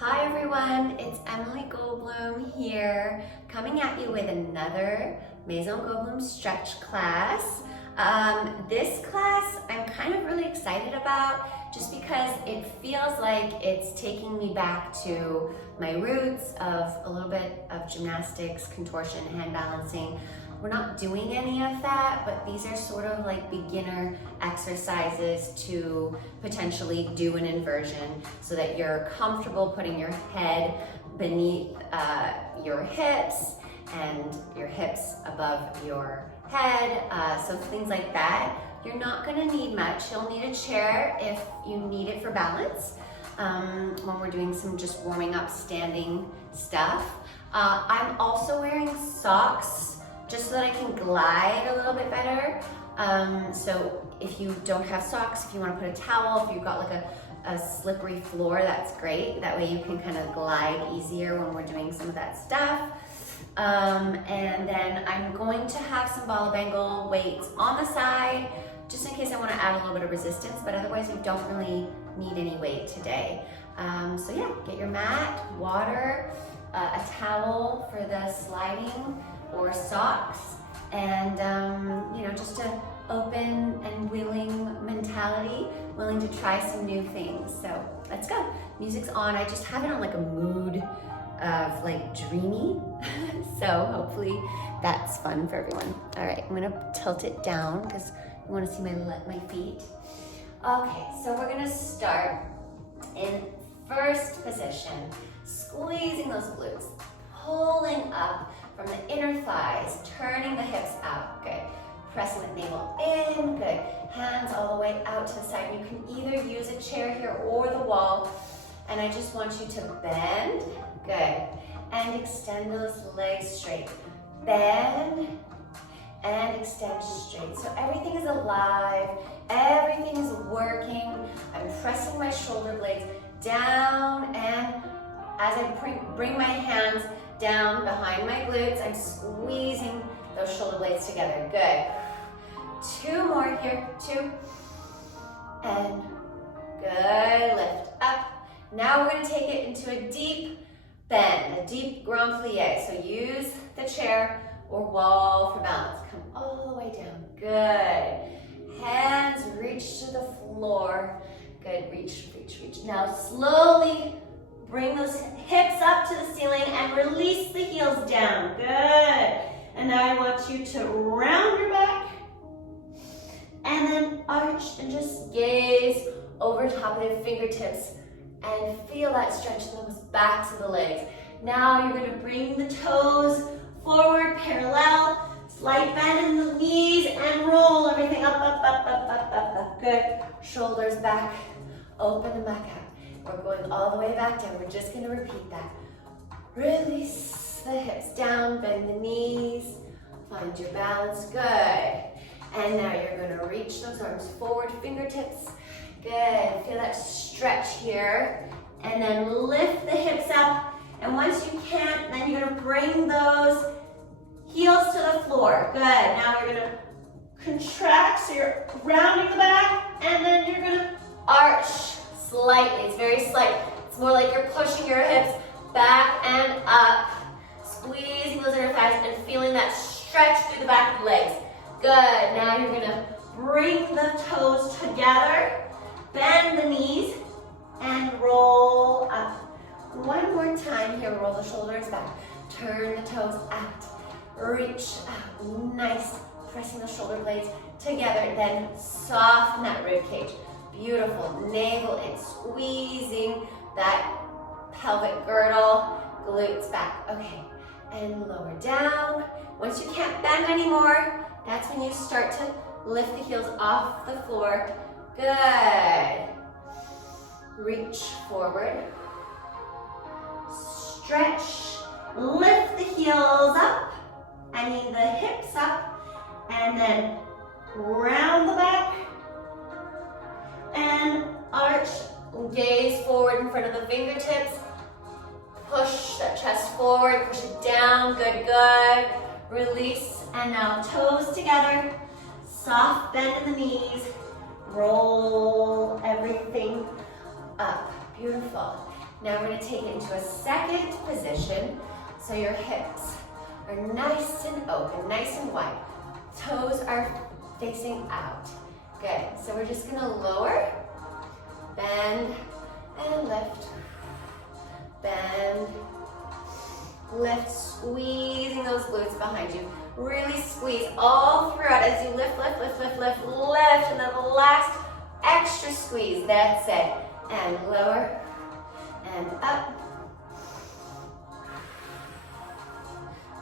Hi everyone, it's Emily Goldblum here, coming at you with another Maison Goldblum stretch class. This class I'm kind of really excited about just because it feels like it's taking me back to my roots of a little bit of gymnastics, contortion, hand balancing. We're not doing any of that, but these are sort of like beginner exercises to potentially do an inversion so that you're comfortable putting your head beneath your hips and your hips above your head. So things like that. You're not gonna need much. You'll need a chair if you need it for balance when we're doing some just warming up standing stuff. I'm also wearing socks just so that I can glide a little bit better. So if you don't have socks, if you want to put a towel, if you've got like a slippery floor, that's great. That way you can kind of glide easier when we're doing some of that stuff. And then I'm going to have some ball bangle weights on the side, just in case I want to add a little bit of resistance, but otherwise we don't really need any weight today. So yeah, get your mat, water, a towel for the sliding, or socks, and just an open and willing mentality, willing to try some new things. So let's go. Music's on. I just have it on like a mood of like dreamy. So hopefully that's fun for everyone. All right, I'm gonna tilt it down because you want to see my feet. Okay, so we're gonna start in first position, squeezing those glutes, pulling up from the inner thighs, turning the hips out, good. Pressing the navel in, good. Hands all the way out to the side. You can either use a chair here or the wall. And I just want you to bend, good. And extend those legs straight. Bend and extend straight. So everything is alive, everything is working. I'm pressing my shoulder blades down, and as I bring my hands down behind my glutes, I'm squeezing those shoulder blades together. Good. Two more here. Two. And good. Lift up. Now we're going to take it into a deep bend, a deep grand plie. So use the chair or wall for balance. Come all the way down. Good. Hands reach to the floor. Good. Reach, reach, reach. Now slowly bring those hips up to the ceiling and release the heels down. Good. And now I want you to round your back and then arch and just gaze over top of the fingertips and feel that stretch in those backs of the legs. Now you're going to bring the toes forward, parallel, slight bend in the knees, and roll everything up, up, up, up, up, up, up. Good. Shoulders back, open and back out. We're going all the way back down. We're just going to repeat that. Release the hips down, bend the knees, find your balance. Good. And now you're going to reach those arms forward, fingertips. Good. Feel that stretch here. And then lift the hips up. And once you can't, then you're going to bring those heels to the floor. Good. Now you're going to contract, so you're rounding the back, and then you're going to arch slightly. It's very slight. It's more like you're pushing your hips back and up, squeezing those inner thighs and feeling that stretch through the back of the legs. Good. Now you're going to bring the toes together, bend the knees, and roll up. One more time here. Roll the shoulders back. Turn the toes out. Reach out. Nice. Pressing the shoulder blades together. Then soften that rib cage. Beautiful. Navel in, squeezing that pelvic girdle, glutes back. Okay, and lower down. Once you can't bend anymore, that's when you start to lift the heels off the floor. Good. Reach forward. Stretch. Lift the heels up. The hips up. And then round the back. And arch, gaze forward in front of the fingertips. Push that chest forward, push it down, good, good. Release, and now toes together. Soft bend in the knees. Roll everything up, beautiful. Now we're gonna take it into a second position. So your hips are nice and open, nice and wide. Toes are facing out. Good, so we're just gonna lower, bend, and lift. Bend, lift, squeezing those glutes behind you. Really squeeze all throughout as you lift, lift, lift, lift, lift, lift, and then the last extra squeeze, that's it. And lower, and up.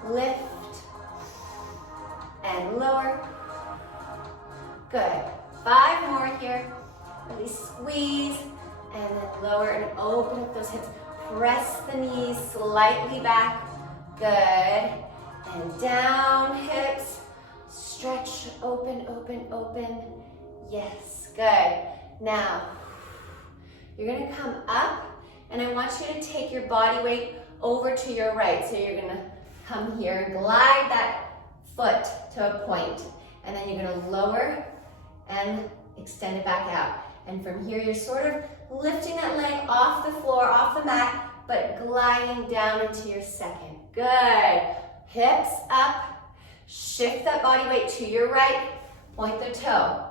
Lift, and lower. Good. 5 more here. Really squeeze, and then lower and open up those hips. Press the knees slightly back. Good. And down, hips. Stretch, open, open, open. Yes, good. Now, you're gonna come up, and I want you to take your body weight over to your right. So you're gonna come here and glide that foot to a point. And then you're gonna lower and extend it back out. And from here, you're sort of lifting that leg off the floor, off the mat, but gliding down into your second. Good. Hips up. Shift that body weight to your right. Point the toe.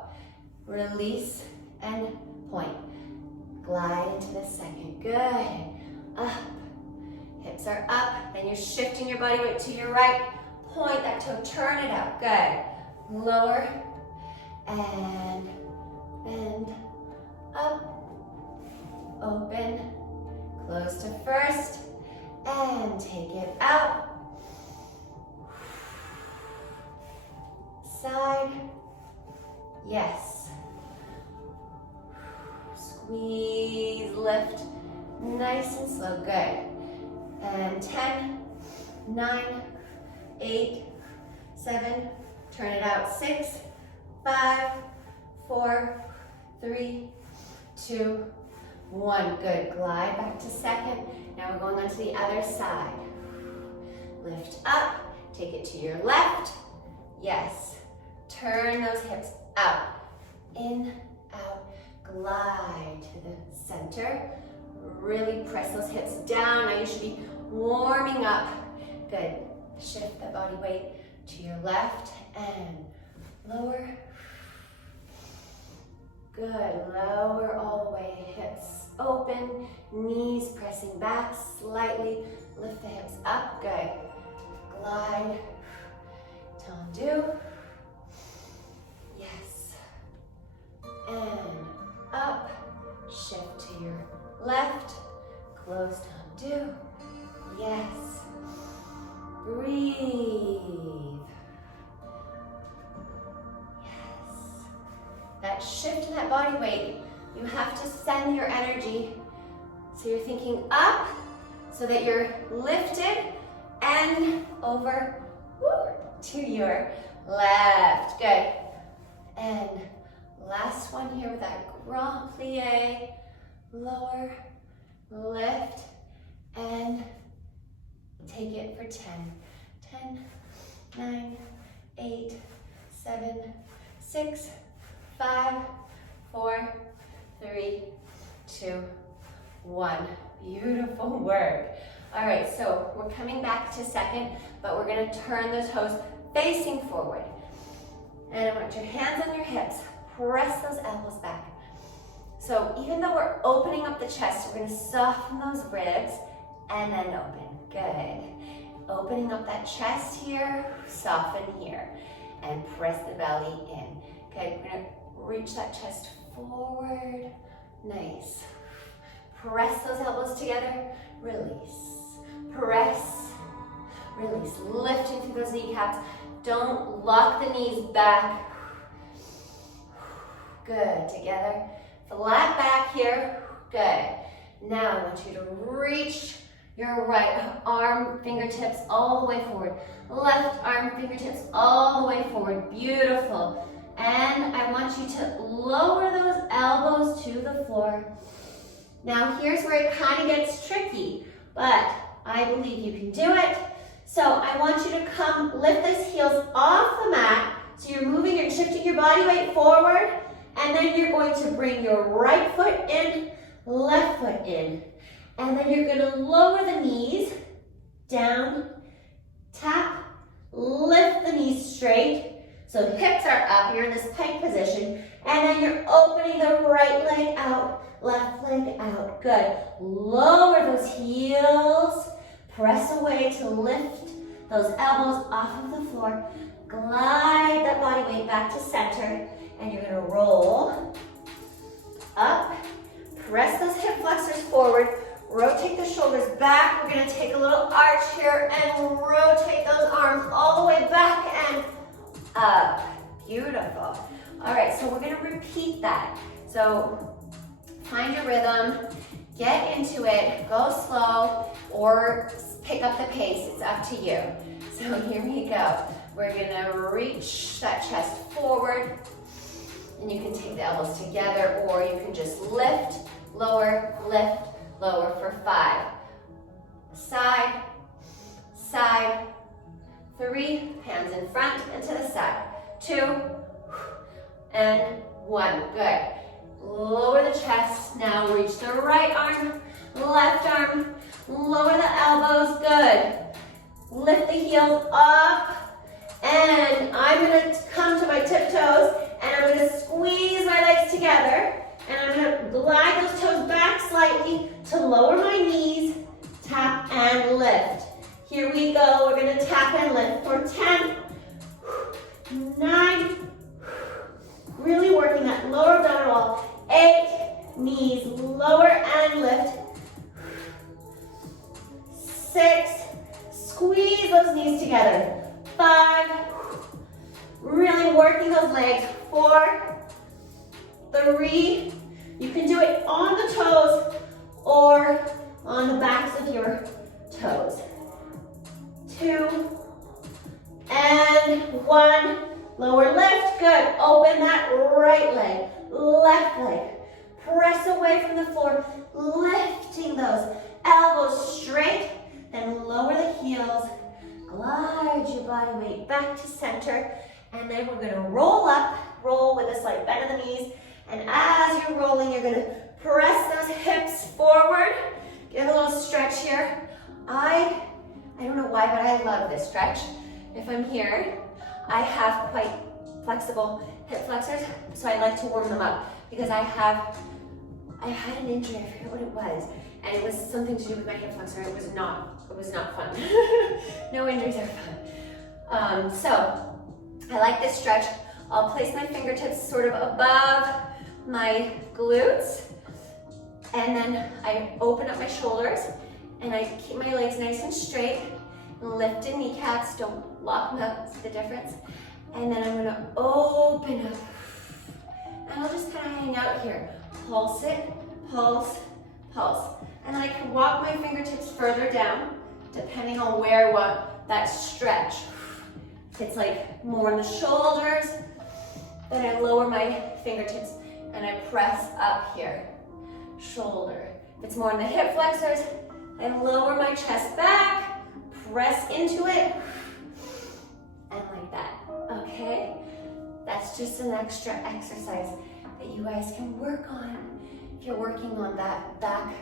Release and point. Glide into the second. Good. Up. Hips are up. Then you're shifting your body weight to your right. Point that toe. Turn it out. Good. Lower. And bend. Up. Open. Close to first. And take it out. Side. Yes. Squeeze, lift, nice and slow, good. And 10, 9, 8, 7, turn it out, 6, 5, 4, 3, 2, 1. Good, glide back to second. Now we're going on to the other side. Lift up, take it to your left. Yes. Turn those hips out. In, out, glide to the center. Really press those hips down. Now you should be warming up. Good. Shift the body weight to your left and lower. Good. Lower all the way. Hips open. Knees pressing back slightly. Lift the hips up. Good. Glide. Tendu. Yes. And up. Shift to your left. Close tendu. Yes. Breathe. Yes. That shift in that body weight, you have to send your energy. So you're thinking up so that you're lifted and over to your left. Good. And last one here with that grand plie. Lower, lift, and take it for 10. 10, 9, 8, 7, 6, 5, 4, 3, 2, 1. Beautiful work. All right, so we're coming back to second, but we're gonna turn the toes facing forward. And I want your hands on your hips. Press those elbows back. So even though we're opening up the chest, we're gonna soften those ribs and then open. Good. Opening up that chest here, soften here, and press the belly in. Okay, we're gonna reach that chest forward. Nice. Press those elbows together, release. Press, release. Lifting through those kneecaps. Don't lock the knees back. Good, together. Flat back here, good. Now I want you to reach your right arm, fingertips all the way forward. Left arm, fingertips all the way forward, beautiful. And I want you to lower those elbows to the floor. Now here's where it kind of gets tricky, but I believe you can do it. So I want you to come, lift those heels off the mat. So you're moving and shifting your body weight forward. And then you're going to bring your right foot in, left foot in. And then you're gonna lower the knees, down, tap, lift the knees straight. So hips are up, you're in this pike position. And then you're opening the right leg out, left leg out. Good. Lower those heels. Press away to lift those elbows off of the floor. Glide that body weight back to center. And you're gonna roll up. Press those hip flexors forward. Rotate the shoulders back. We're gonna take a little arch here and rotate those arms all the way back and up. Beautiful. All right, so we're gonna repeat that. So find your rhythm, get into it, go slow, or pick up the pace, it's up to you. So here we go. We're gonna reach that chest forward, and you can take the elbows together, or you can just lift, lower, for 5. Side, side, 3, hands in front and to the side. 2, and 1, good. Lower the chest, now reach the right arm, left arm, lower the elbows, good. Lift the heels up, and I'm gonna come to my tiptoes, and I'm gonna squeeze my legs together, and I'm gonna glide those toes back slightly to lower my knees, tap and lift. Here we go, we're gonna tap and lift for 10, 9, really working that lower abdominal wall, 8, knees lower and lift, 6, squeeze those knees together, 5, really working those legs, 4, 3, you can do it on the toes or on the backs of your toes, 2, and 1, lower lift, good, open that right leg, left leg, press away from the floor, lifting those elbows straight, then lower the heels, glide your body weight back to center, and then we're gonna roll up, roll with a slight bend of the knees, and as you're rolling, you're gonna press those hips forward, give a little stretch here. I don't know why, but I love this stretch. If I'm here, I have quite flexible hip flexors, so I like to warm them up because I had an injury, I forget what it was, and it was something to do with my hip flexor. It was not fun. No injuries are fun. So I like this stretch. I'll place my fingertips sort of above my glutes, and then I open up my shoulders, and I keep my legs nice and straight, lifted kneecaps, don't lock them out, see the difference? And then I'm gonna open up, and I'll just kind of hang out here. Pulse it, pulse, pulse. And then I can walk my fingertips further down, depending on where I want that stretch. If it's like more in the shoulders, then I lower my fingertips and I press up here, shoulder. If it's more in the hip flexors, I lower my chest back, press into it, and like that, okay? That's just an extra exercise that you guys can work on if you're working on that back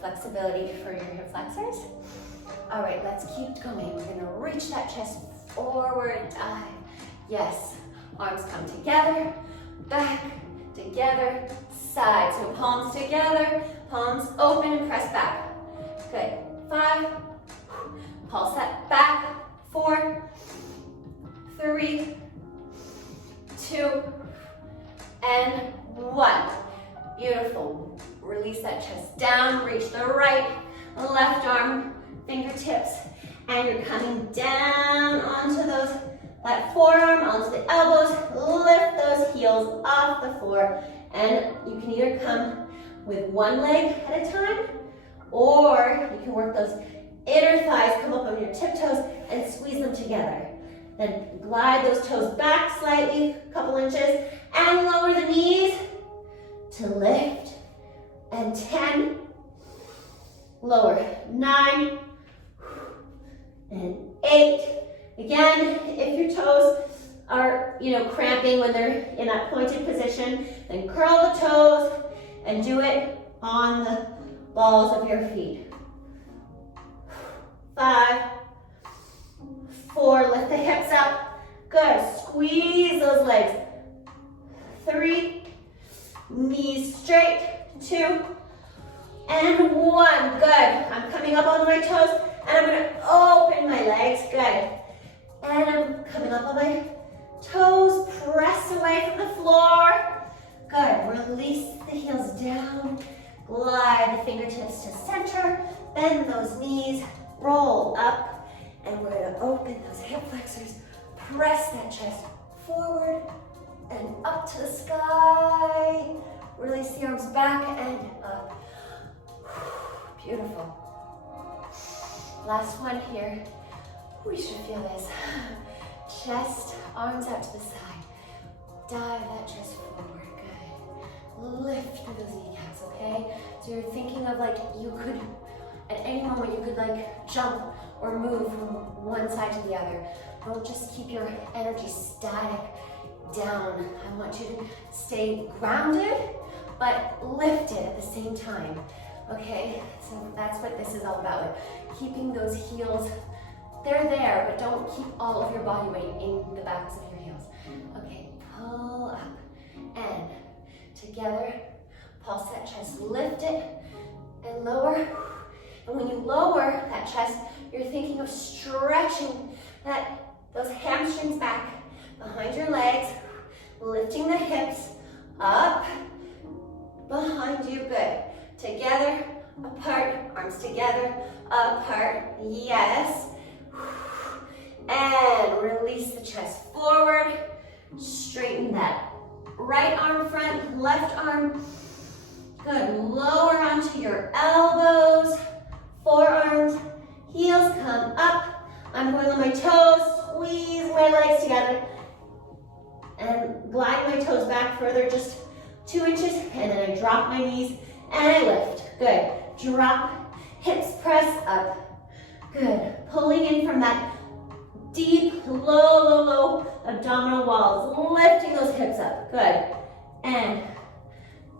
flexibility for your hip flexors. All right, let's keep going. We're gonna reach that chest forward, yes. Arms come together, back, together, side. So palms together, palms open and press back. Good, 5, pulse that back, 4, 3, 2, and 1. Beautiful. Release that chest down, reach the right, left arm, fingertips, and you're coming down onto that forearm, onto the elbows, lift those heels off the floor, and you can either come with one leg at a time, or you can work those inner thighs, come up on your tiptoes, and squeeze them together. Then glide those toes back slightly, a couple inches, and lower the knees to lift, and 10, lower, 9, and 8. Again, if your toes are, cramping when they're in that pointed position, then curl the toes and do it on balls of your feet. 5, 4, lift the hips up. Good, squeeze those legs. 3, knees straight. 2, and 1. Good. I'm coming up on my toes, and I'm going to open my legs. Good. And I'm coming up on my toes. Press away from the floor. Good. Release the heels down. Glide the fingertips to center. Bend those knees. Roll up. And we're going to open those hip flexors. Press that chest forward and up to the sky. Release the arms back and up. Beautiful. Last one here. We should feel this. Chest, arms out to the side. Dive that chest forward. Good. Lift through those kneecaps, okay? So you're thinking of like you could, at any moment, you could like jump or move from one side to the other. Don't just keep your energy static down. I want you to stay grounded, but lifted at the same time. Okay, so that's what this is all about. Like keeping those heels, they're there, but don't keep all of your body weight in the backs of your heels. Okay, pull up and together, pulse that chest, lift it and lower. And when you lower that chest, you're thinking of stretching those hamstrings back behind your legs, lifting the hips up, behind you, good. Together, apart, arms together, apart, yes. And release the chest forward, straighten that right arm front, left arm, good. Lower onto your elbows, forearms, heels come up. I'm going on my toes, squeeze my legs together, and glide my toes back further, just 2 inches, and then I drop my knees, and I lift. Good. Drop, hips press up. Good. Pulling in from that deep, low abdominal walls. Lifting those hips up. Good. And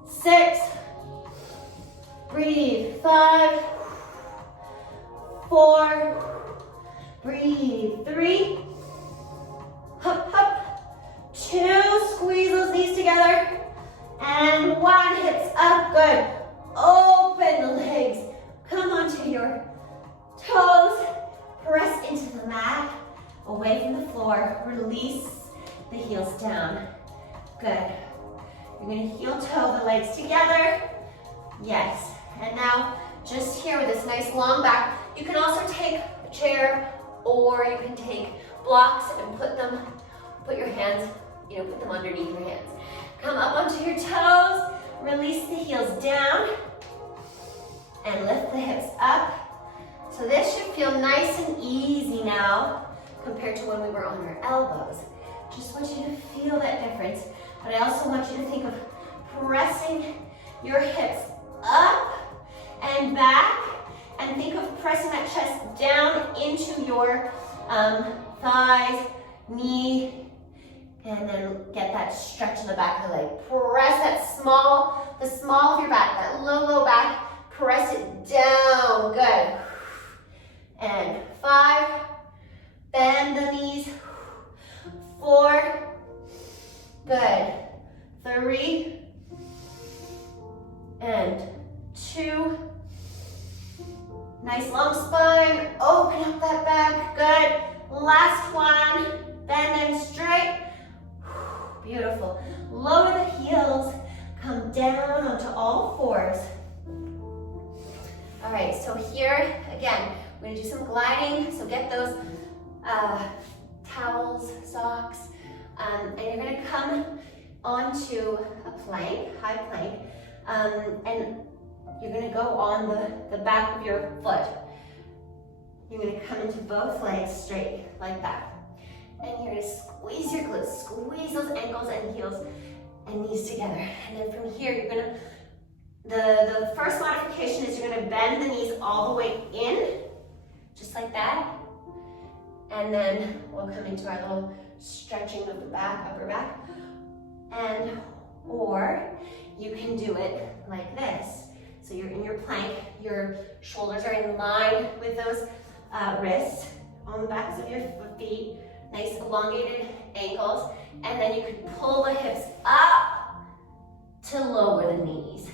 6. Breathe. 5. 4. Breathe. 3. Hup, hup. 2. Squeeze those knees together. And 1. Hips up. Good. Open the legs. Come onto your toes. Press into the mat. Away from the floor. Release the heels down. Good. You're going to heel toe the legs together. Yes. And now, just here with this nice long back, you can also take a chair or you can take blocks and put your hands, put them underneath your hands. Come up onto your toes. Release the heels down and lift the hips up. So this should feel nice and easy now compared to when we were on our elbows. Just want you to feel that difference, but I also want you to think of pressing your hips up and back, and think of pressing that chest down into your thighs, knee, and then get that stretch in the back of the leg. Press the small of your back, that low back, press it down, good. And 5, bend the knees. 4, good. 3, and 2. Nice long spine, open up that back, good. Last one, bend and straight. Beautiful. Lower the heels, come down onto all fours. All right, so here, again, we're gonna do some gliding. So get those towels, socks, and you're gonna come onto a plank, high plank, and you're gonna go on the back of your foot. You're gonna come into both legs straight, like that. And you're gonna squeeze your glutes, squeeze those ankles and heels and knees together. And then from here, you're gonna, the first modification is you're gonna bend the knees all the way in, just like that. And then we'll come into our little stretching of the back, upper back. And, or you can do it like this. So So you're in your plank, your shoulders are in line with those wrists on the backs of your feet, nice elongated ankles, and then you can pull the hips up to lower the knees,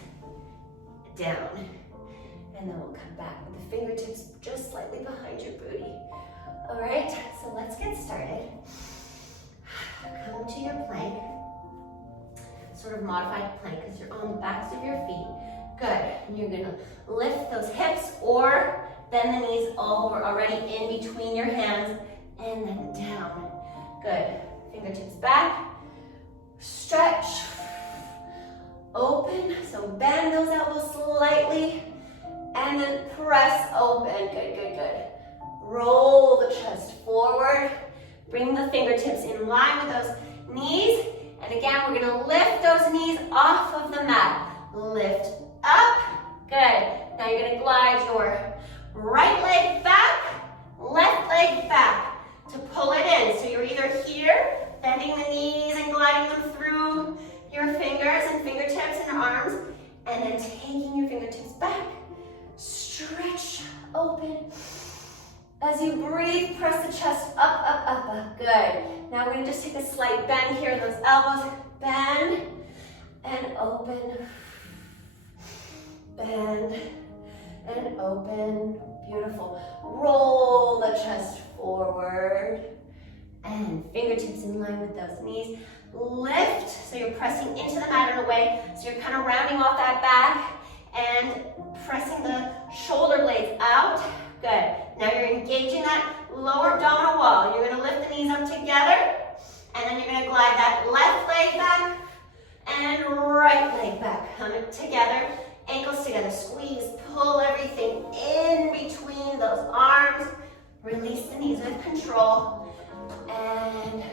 down. And then we'll come back with the fingertips just slightly behind your booty. All right, so let's get started. Come to your plank, sort of modified plank because you're on the backs of your feet. Good, and you're gonna lift those hips or bend the knees over already in between your hands and then down. Good, fingertips back, stretch, open, so bend those elbows slightly and then press open, good, good, good. Roll the chest forward, bring the fingertips in line with those knees, and again, we're gonna lift those knees off of the mat. Lift up, good. Now you're gonna glide your right leg back, left leg back to pull it in. So you're either here, bending the knees and gliding them through your fingers and fingertips and arms, and then taking your fingertips back, stretch, open. As you breathe, press the chest up, up, up, up. Good. Now we're gonna just take a slight bend here in those elbows. Bend and open. Bend and open. Beautiful. Roll the chest forward. And fingertips in line with those knees. Lift, so you're pressing into the mat in a way, so you're kind of rounding off that back and pressing the shoulder blades out. Good. Now you're engaging that lower abdominal wall. You're going to lift the knees up together, and then you're going to glide that left leg back and right leg back. Come together, ankles together. Squeeze, pull everything in between those arms. Release the knees with control. And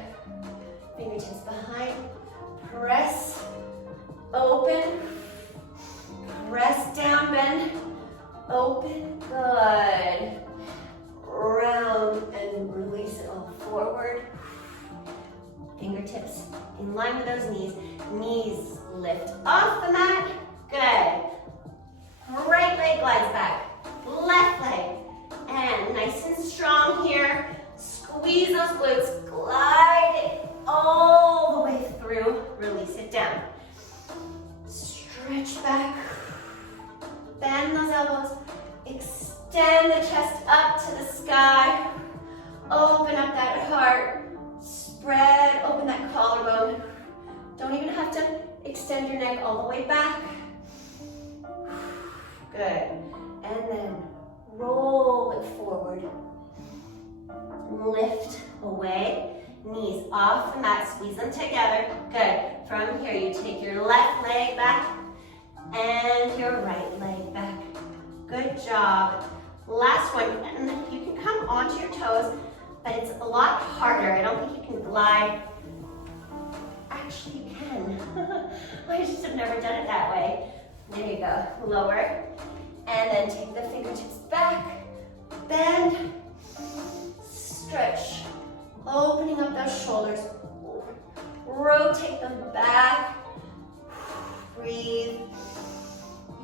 fingertips behind. Press, open. Press down, bend. Open, good. Round and release it all forward. Fingertips in line with those knees. Knees lift off the mat. Good. Right leg glides back. Left leg. And nice and strong here. Squeeze those glutes. Glide it all the way through. Release it down. Stretch back. Bend those elbows, extend the chest up to the sky, open up that heart, spread open that collarbone. Don't even have to extend your neck all the way back. Good. And then roll it forward. Lift away, knees off the mat, squeeze them together. Good. From here, you take your left leg back and your right leg back. Good job. Last one, and you can come onto your toes, but it's a lot harder. I don't think you can glide. Actually, you can. I just have never done it that way. There you go. Lower, and then take the fingertips back, bend, stretch, opening up those shoulders, rotate them back, breathe.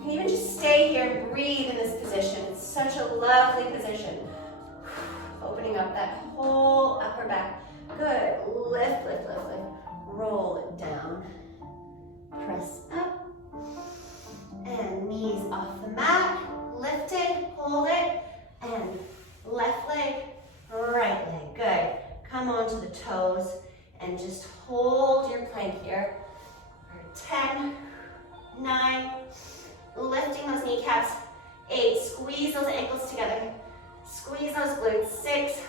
You can even just stay here and breathe in this position. It's such a lovely position. Opening up that whole upper back. Good. Lift, lift, lift, lift. Roll it down. Press up. And knees off the mat. Lift it, hold it, and left leg, right leg. Good. Come onto the toes and just hold your plank here for 10, 9, lifting those kneecaps, 8, squeeze those ankles together, squeeze those glutes, 6,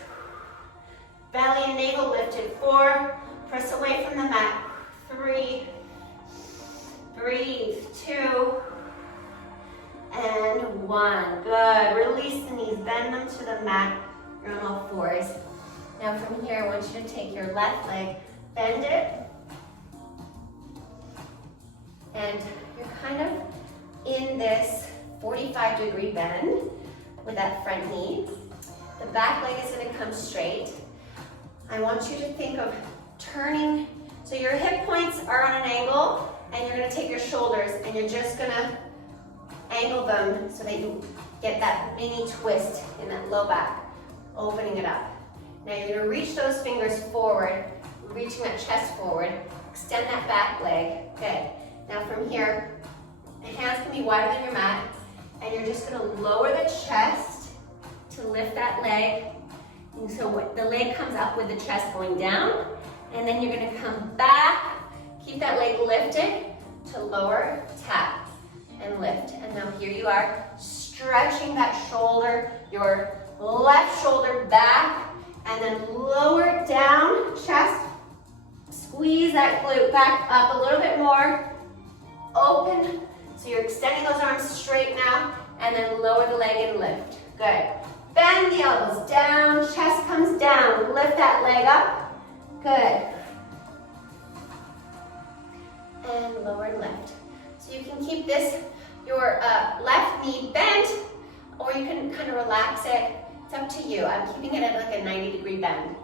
belly and navel lifted, 4, press away from the mat, 3, breathe, 2, and 1. Good. Release the knees, bend them to the mat. You're on all fours. Now from here, I want you to take your left leg, bend it, and you're kind of in this 45-degree bend with that front knee. The back leg is going to come straight. I want you to think of turning, so your hip points are on an angle, and you're going to take your shoulders, and you're just going to angle them so that you get that mini twist in that low back, opening it up. Now you're gonna reach those fingers forward, reaching that chest forward, extend that back leg, good. Now from here, the hands can be wider than your mat, and you're just gonna lower the chest to lift that leg. And so the leg comes up with the chest going down, and then you're gonna come back, keep that leg lifted to lower, tap, and lift. And now here you are, stretching that shoulder, your left shoulder back, and then lower down, chest, squeeze that glute back up a little bit more, open, so you're extending those arms straight now, and then lower the leg and lift, good. Bend the elbows down, chest comes down, lift that leg up, good. And lower and lift. So you can keep this, your left knee bent, or you can kind of relax it. It's up to you. I'm keeping it at like a 90-degree bend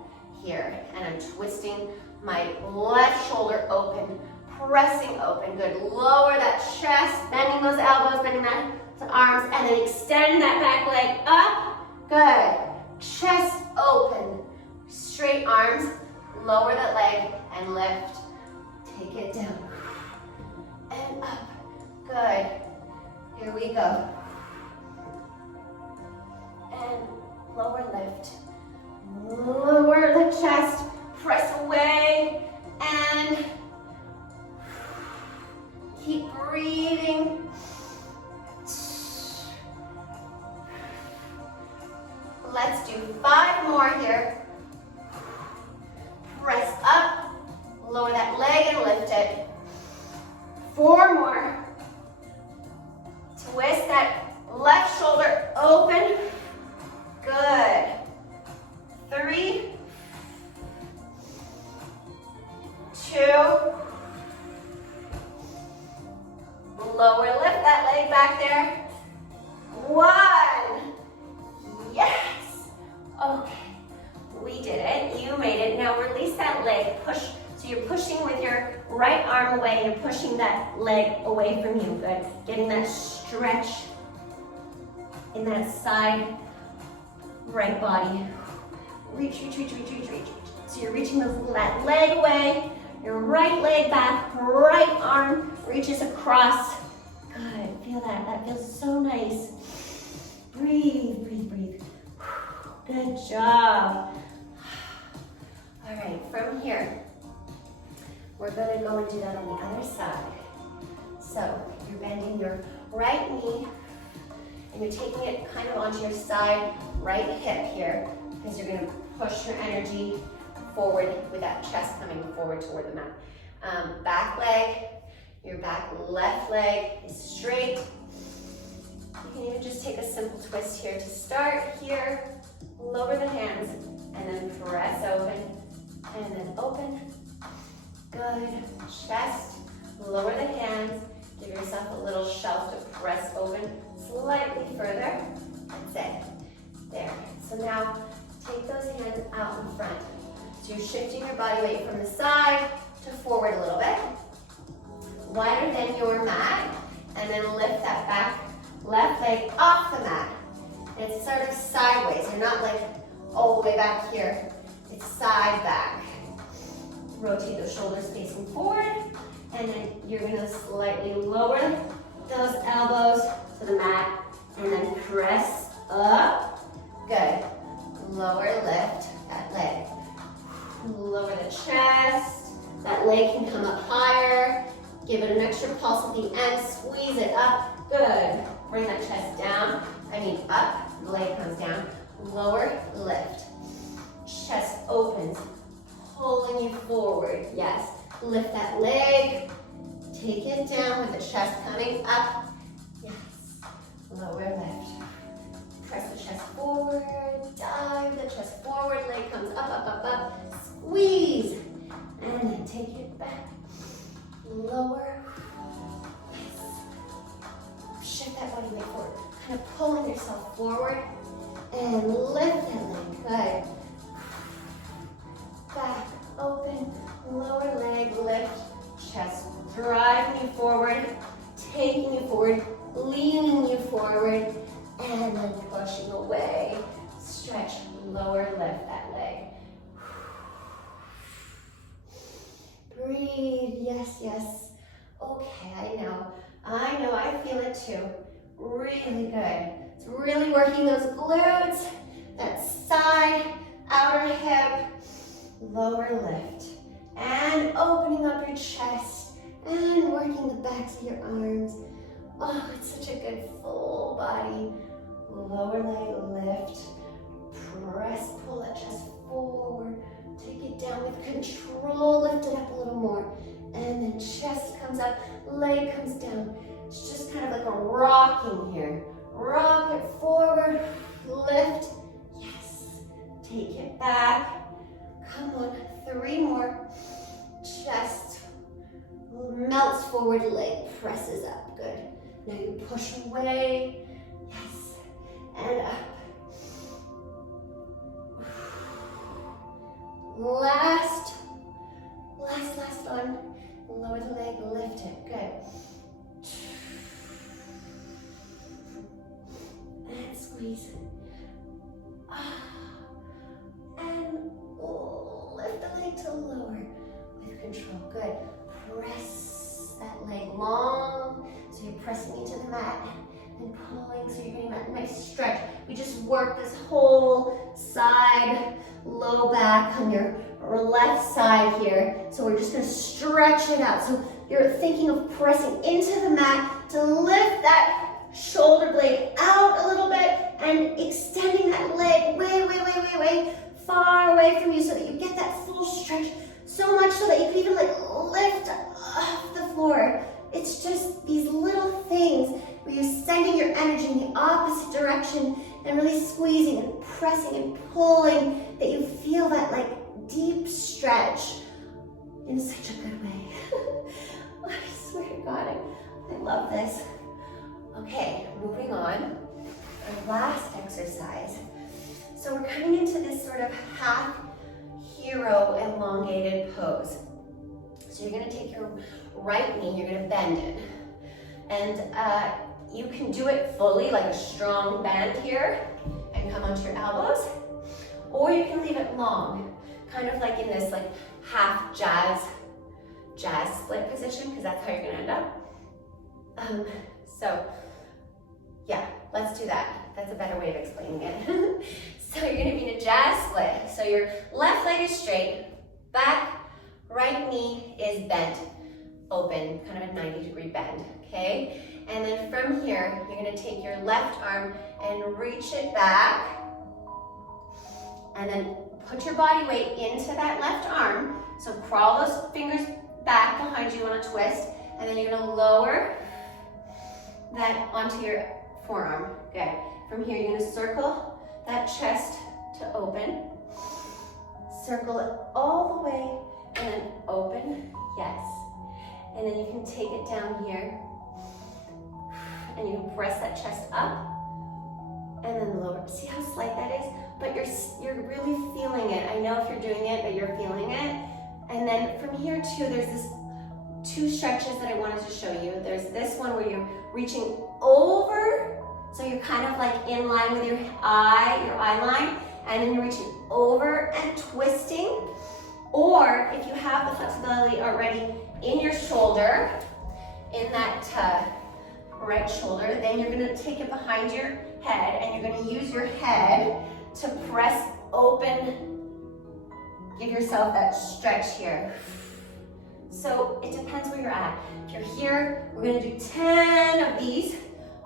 here, and I'm twisting my left shoulder open, pressing open, good. Lower that chest, bending those elbows, bending those arms, and then extend that back leg up, good. Chest open, straight arms, lower that leg and lift. Take it down and up, good. Here we go. And lower lift. Lower the chest, press away, and keep breathing. Let's do 5 more here. Press up, lower that leg and lift it. 4 more. Twist that left shoulder open. Good. 3, 2, lower, lift that leg back there. 1. Yes. Okay. We did it. You made it. Now release that leg. Push. So you're pushing with your right arm away. You're pushing that leg away from you. Good. Getting that stretch in that side right body. Reach, reach, reach, reach, reach, reach. So you're reaching that leg away. Your right leg back. Right arm reaches across. Good. Feel that. That feels so nice. Breathe, breathe, breathe. Good job. All right, from here, we're gonna go and do that on the other side. So you're bending your right knee, and you're taking it kind of onto your side right hip here, because you're gonna push your energy forward with that chest coming forward toward the mat. Back leg, your back left leg is straight. You can even just take a simple twist here to start here. Lower the hands and then press open and then open. Good. Chest, lower the hands. Give yourself a little shelf to press open slightly further. That's it. There. So now take those hands out in front. So you're shifting your body weight from the side to forward a little bit. Wider than your mat. And then lift that back left leg off the mat. It's sort of sideways. You're not like all the way back here. It's side back. Rotate those shoulders facing forward. And then you're gonna slightly lower those elbows to the mat. And then press up. Good. Lower, lift that leg. Lower the chest. That leg can come up higher. Give it an extra pulse at the end. Squeeze it up. Good. Bring that chest down. Up. The leg comes down. Lower, lift. Chest opens. Pulling you forward. Yes. Lift that leg. Take it down with the chest coming up. Yes. Lower, lift. Press the chest forward. Dive the chest forward. Leg comes up, up, up, up. Squeeze. And then take it back. Lower. Yes. Shift that body weight forward. Kind of pulling yourself forward. And lift that leg. Good. Back, open, lower leg, lift, chest driving you forward, taking you forward, leaning you forward, and then pushing away. Stretch, lower, lift that leg. Breathe, yes, yes. Okay, I feel it too. Really good. It's really working those glutes, that side, outer hip, lower lift. And opening up your chest and working the backs of your arms. Oh, it's such a good full body. Lower leg lift. Press, pull that chest forward. Take it down with control. Lift it up a little more. And then chest comes up, leg comes down. It's just kind of like a rocking here. Rock it forward, lift. Yes. Take it back. Come on, 3 more. Chest melts forward, leg presses up. Good. Now you push away. Yes. And up. Last one. Lower the leg, lift it. Good. And squeeze. And lift the leg to lower with control. Good. Press that leg long. So you're pressing into the mat and pulling. So you're getting that nice stretch. We just work this whole side, low back on your left side here. So we're just going to stretch it out. So you're thinking of pressing into the mat to lift that shoulder blade out a little bit and extending that leg way far away from you so that you get that full stretch, so much so that you can even like lift off the floor. It's just these little things where you're sending your energy in the opposite direction and really squeezing and pressing and pulling that you feel that like deep stretch in such a good way. I swear to God, I love this. Okay, moving on. Our last exercise. So we're coming into this sort of half hero elongated pose. So you're gonna take your right knee, you're gonna bend it. And you can do it fully, like a strong bend here, and come onto your elbows. Or you can leave it long, kind of like in this like half jazz split position, because that's how you're gonna end up. So yeah, let's do that. That's a better way of explaining it. So you're gonna be in a jazz split. So your left leg is straight, back, right knee is bent, open, kind of a 90-degree bend, okay? And then from here, you're gonna take your left arm and reach it back, and then put your body weight into that left arm. So crawl those fingers back behind you on a twist, and then you're gonna lower that onto your forearm. Good. From here, you're gonna circle that chest to open. Circle it all the way, and then open, yes. And then you can take it down here, and you can press that chest up, and then lower. See how slight that is? But you're really feeling it. I know if you're doing it, but you're feeling it. And then from here too, there's this 2 stretches that I wanted to show you. There's this one where you're reaching over, so you're kind of like in line with your eye line, and then you're reaching over and twisting. Or if you have the flexibility already in your shoulder, in that right shoulder, then you're gonna take it behind your head, and you're gonna use your head to press open. Give yourself that stretch here. So it depends where you're at. If you're here, we're gonna do 10 of these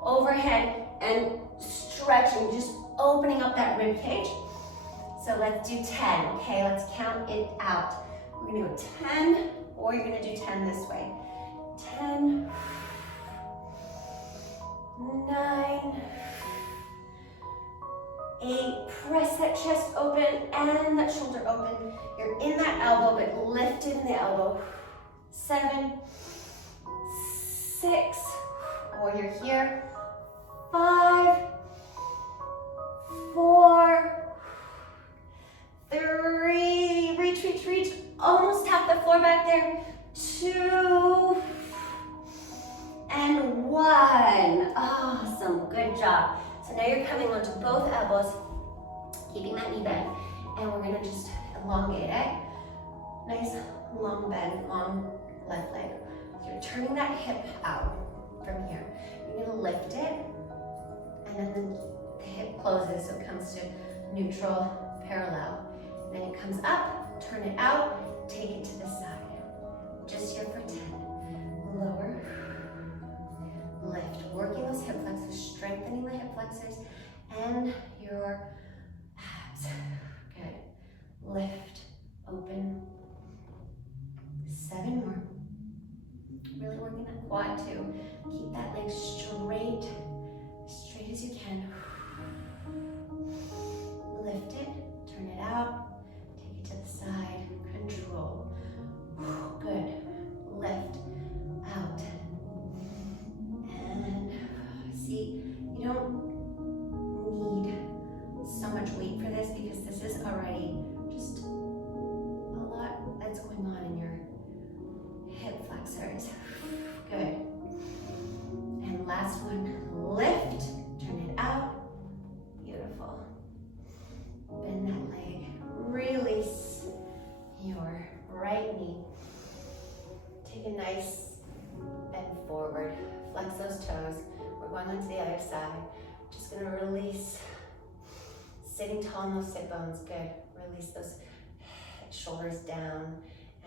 overhead and stretching, just opening up that rib cage. So let's do 10, okay? Let's count it out. We're gonna go 10, or you're gonna do 10 this way. 10, 9, 8, press that chest open and that shoulder open. You're in that elbow, but lifted in the elbow. 7, 6, or you're here. 5, 4, 3, reach, almost tap the floor back there. 2, and 1. now you're coming onto both elbows, keeping that knee bent, and we're gonna just elongate it. Nice long bend, long left leg. So you're turning that hip out from here. You're gonna lift it, and then the hip closes, so it comes to neutral, parallel. Then it comes up, turn it out, take it to the side. Just here for 10. Lower, lift, working those hip flexors, strengthening the hip flexors and your abs. Good. Lift, open. 7 more. Really working that quad too. Keep that leg straight as you can. Lift it, turn it out, take it to the side, control. Good. Lift, out. And see, you don't need so much weight for this because this is already just a lot that's going on in your hip flexors. Good. And last one, lift, turn it out. Beautiful. Bend that leg. Release your right knee. Take a nice bend forward. Flex those toes. We're going on to the other side. Just gonna release. Sitting tall on those sit bones. Good. Release those shoulders down.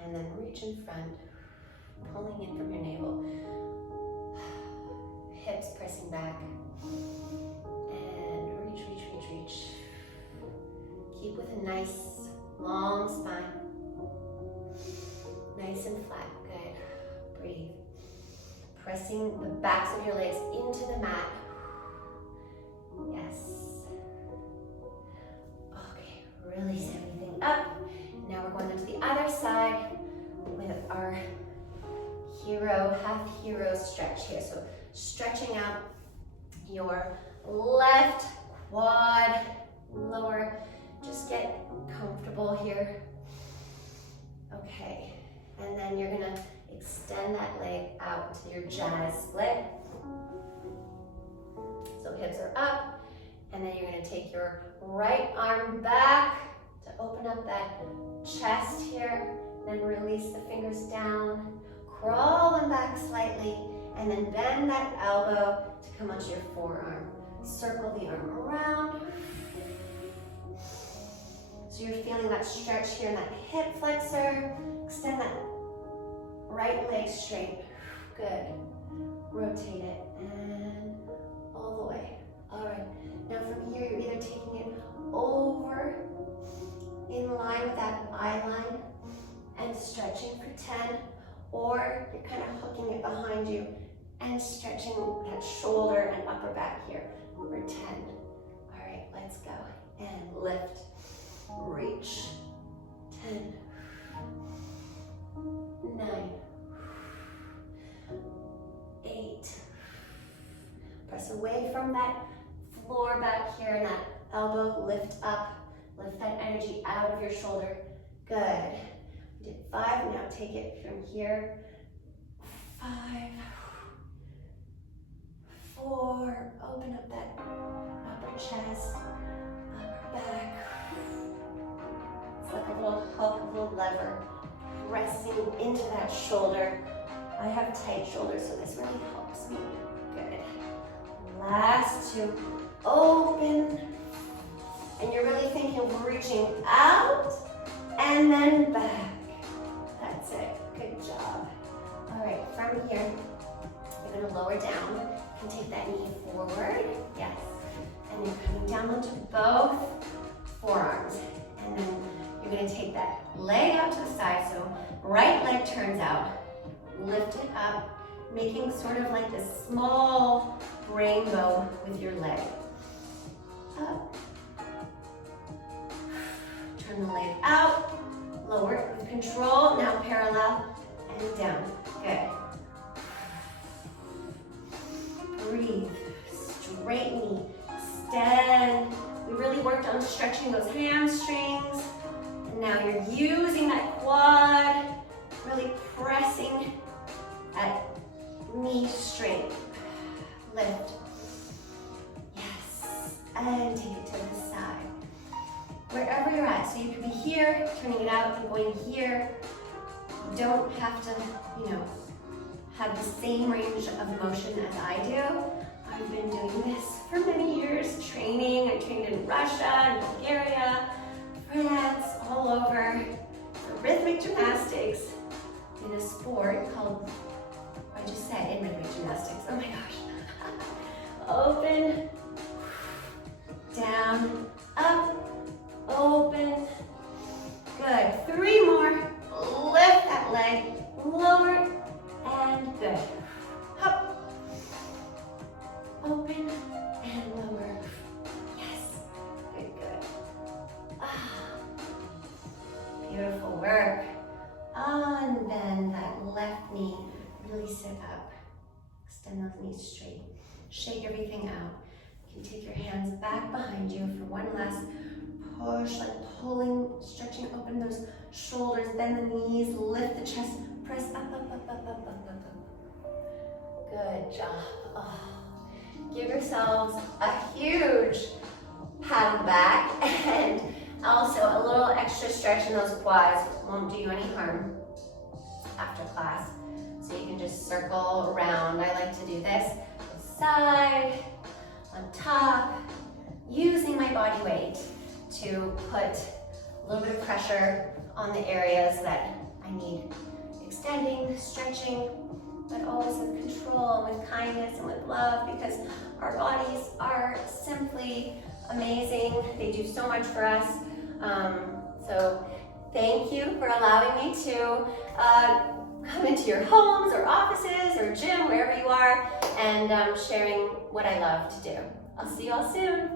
And then reach in front. Pulling in from your navel. Hips pressing back. And reach, reach, reach, reach. Keep with a nice long spine. Nice and flat. Good. Breathe. Pressing the backs of your legs into the mat. Yes. Okay. Release everything up. Now we're going to the other side with our half hero stretch here. So stretching out your left quad, lower. Just get comfortable here. Okay, and then you're gonna extend that leg out to your jazz split. So hips are up, and then you're gonna take your right arm back to open up that chest here, then release the fingers down, crawl them back slightly, and then bend that elbow to come onto your forearm. Circle the arm around. So you're feeling that stretch here in that hip flexor. Extend that right leg straight. Good. Rotate it and all the way. All right. Now from here, you're either taking it over in line with that eye line and stretching for 10, or you're kind of hooking it behind you and stretching that shoulder and upper back here for 10. All right, let's go. And lift. Reach. 10, 9, 8. Press away from that floor back here and that elbow. Lift up. Lift that energy out of your shoulder. Good. We did 5. Now take it from here. 5, 4. Open up that upper chest, upper back. It's like a little hook, a little lever, pressing into that shoulder. I have tight shoulders, so this really helps me. Good. Last 2. Open. And you're really thinking of reaching out and then back. That's it. Good job. All right, from here, you're going to lower down. You can take that knee forward. Yes. And you're coming down onto both forearms. And then you're going to take that leg out to the side. So right leg turns out. Lift it up, making sort of like this small rainbow with your leg. Up. Turn the leg out. Lower it with control. Now parallel and down. Good. Breathe. Straight knee. Extend. We really worked on stretching those hamstrings. And now you're using that quad, really pressing that knee straight. Lift. Yes. and take it to the side. Wherever you're at, so you could be here, turning it out and going here. You don't have to, have the same range of motion as I do. I've been doing this for many years, training. I trained in Russia and Bulgaria, France, all over, for rhythmic gymnastics in a sport called, I just said in rhythmic gymnastics, oh my gosh. Open, down, up, open. Good. 3 more. Lift that leg, lower, and good. Up, open, and lower. Yes. Good, good. Beautiful work. And then that left knee, really sit up. Extend those knees straight. Shake everything out. You can take your hands back behind you for one last push, like pulling, stretching open those shoulders, bend the knees, lift the chest, press up, up, up, up, up, up, up, up. Good job. Oh. Give yourselves a huge pat on the back and also a little extra stretch in those quads. Won't do you any harm after class. So you can just circle around. I like to do this. Side, on top, using my body weight to put a little bit of pressure on the areas that I need extending, stretching, but always with control, with kindness, and with love, because our bodies are simply amazing. They do so much for us. So thank you for allowing me to come into your homes or offices or gym, wherever you are, and sharing what I love to do. I'll see you all soon.